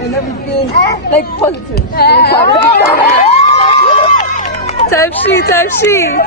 and everything, like positive. Type she.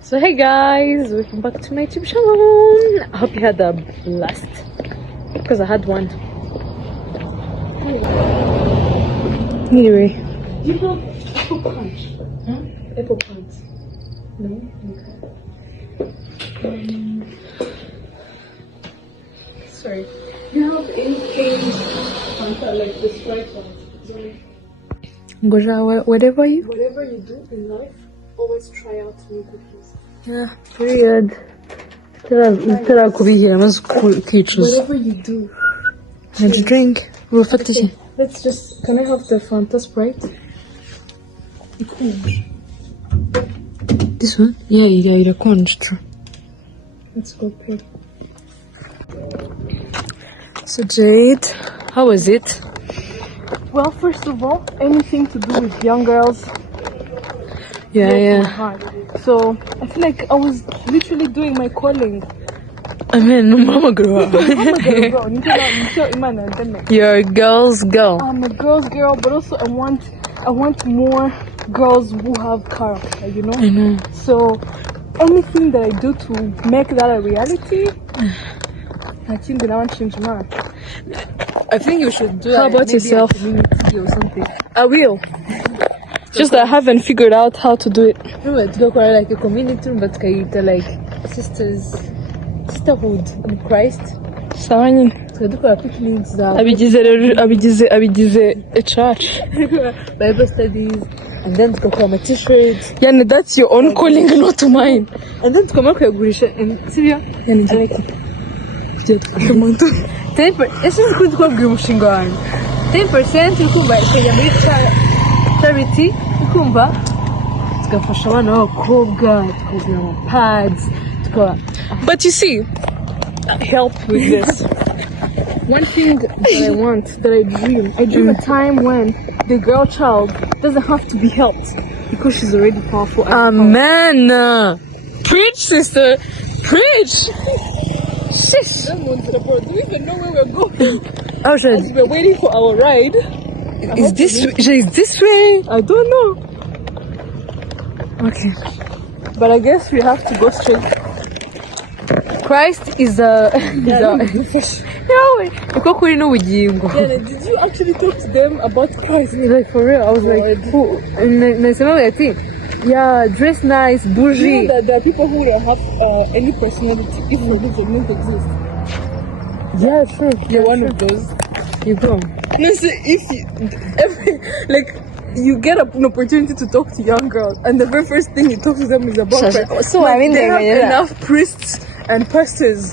So hey guys, welcome back to my YouTube channel. I hope you had a blast, because I had one. Anyway, You have apple punch. Huh? Apple punch. No? Okay. Sorry. You have anything like the Sprite one? Ngoja, whatever you. Whatever you do in life, always try out new cookies. Yeah, period. Tara kubihira maze ukicuza. Whatever you do. Had you drink? Urafata iki? Let's just. Can I have the Fanta Sprite? This one? Yeah, irakonje true. Let's go pay. So Jade, how was it? Well, first of all, anything to do with young girls. Yeah. So I feel like I was literally doing my calling. I mean, mama girl. You're a girl's girl. I'm a girl's girl, but also I want more girls who have character, you know? I know. So anything that I do to make that a reality, I think that I want to change my mind. I think you should do How about yourself? or something. I will. Just that I haven't figured out how to do it. No, to go like a community room, but like sisterhood in Christ. Sawa nyine. Tukadukora picnics za abigize a church. Bible studies, and then tukakora t-shirts. Yani that's your own calling, not mine. And then tukamara kuyagurisha and Syria. Yani I like it. Ese ni kuri twabwiye umushinga wanjye 10% ukumva ikajya muri charity ukumva tugafasha abana b'abakobwa tukagura amapads tukaba. But you see, help with this. One thing that I want, that I dream a time when the girl child doesn't have to be helped because she's already powerful. Amen. Preach, sister. Preach. Shish. Do we even know where we're going? Oh, shit. As we're waiting for our ride. Is this way? I don't know. Okay. But I guess we have to go straight. Christ is a uko kuri n'ubugingo. Yeah, did you actually talk to them about Christ? Like for real, I was like, who? Nasema ati, yeah, dress nice, bougie. You know that there are people who don't have any personality if religion didn't exist. Yeah, true. You're one of those. You go. No, see, if you, you get an opportunity to talk to young girls, and the very first thing you talk to them is about Christ. So I mean, they have enough priests and pastors.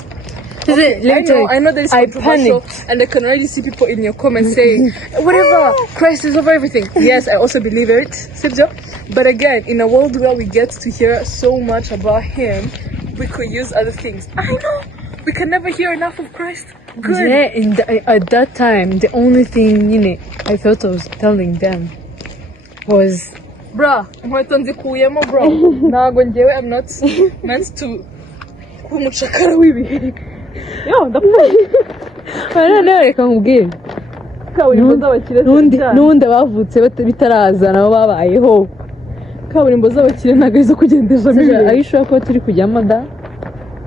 Let me tell you, I know that it's I controversial, panicked. and I can already see people in your comments saying, whatever, Christ is over everything. Yes, I also believe it, Sibjo. But again, in a world where we get to hear so much about Him, we could use other things. I know, we can never hear enough of Christ. Good. Yeah, at that time, the only thing, I thought of telling them was, Bruh, inkweto nzikuyemo bro. Ntago njyewe I'm not meant to kuba umucakara w'ibihe. Yo, ndapfuye. noneho reka nkubwire. Kaburimbo z'abakire N'undi abavutse bitaraza nabo babayeho. Kaburimbo z'abakire ntago ari izo kugendeshamo ibintu. Are you sure ko turi kujyamo da?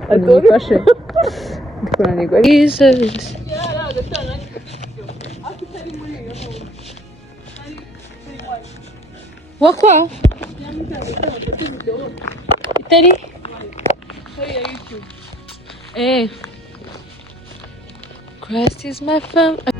Adufashe. Ndikunanirwa. Jesus. Wakwa? Itari? Christ is my family.